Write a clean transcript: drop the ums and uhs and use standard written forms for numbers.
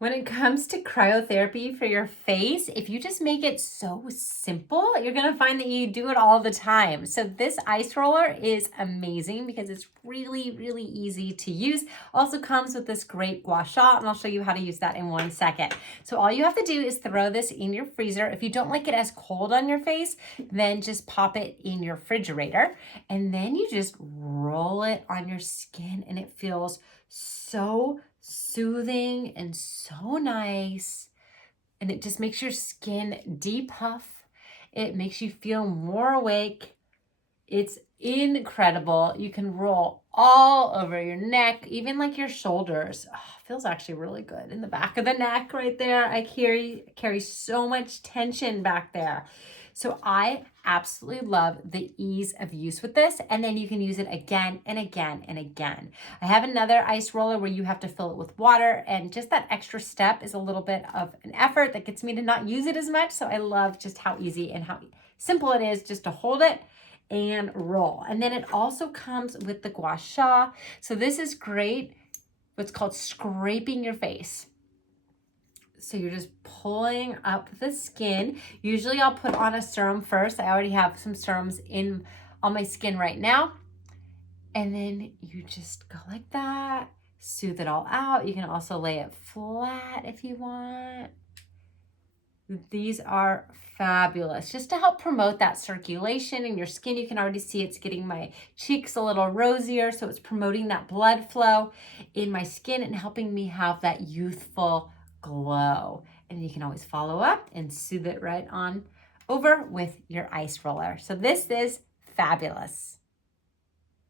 When it comes to cryotherapy for your face, if you just make it so simple, you're gonna find that you do it all the time. So this ice roller is amazing because it's really, really easy to use. Also comes with this great gua sha, and I'll show you how to use that in 1 second. So all you have to do is throw this in your freezer. If you don't like it as cold on your face, then just pop it in your refrigerator. And then you just roll it on your skin and it feels so soothing and so nice. And it just makes your skin depuff. It makes you feel more awake. It's incredible. You can roll all over your neck, even like your shoulders. Oh, feels actually really good in the back of the neck right there. I carry so much tension back there. So I absolutely love the ease of use with this. And then you can use it again and again and again. I have another ice roller where you have to fill it with water, and just that extra step is a little bit of an effort that gets me to not use it as much. So I love just how easy and how simple it is just to hold it and roll. And then it also comes with the gua sha. So this is great, what's called scraping your face. So you're just pulling up the skin. Usually I'll put on a serum first. I already have some serums on my skin right now. And then you just go like that, soothe it all out. You can also lay it flat if you want. These are fabulous just to help promote that circulation in your skin. You can already see it's getting my cheeks a little rosier, so it's promoting that blood flow in my skin and helping me have that youthful glow. And you can always follow up and soothe it right on over with your ice roller. So this is fabulous.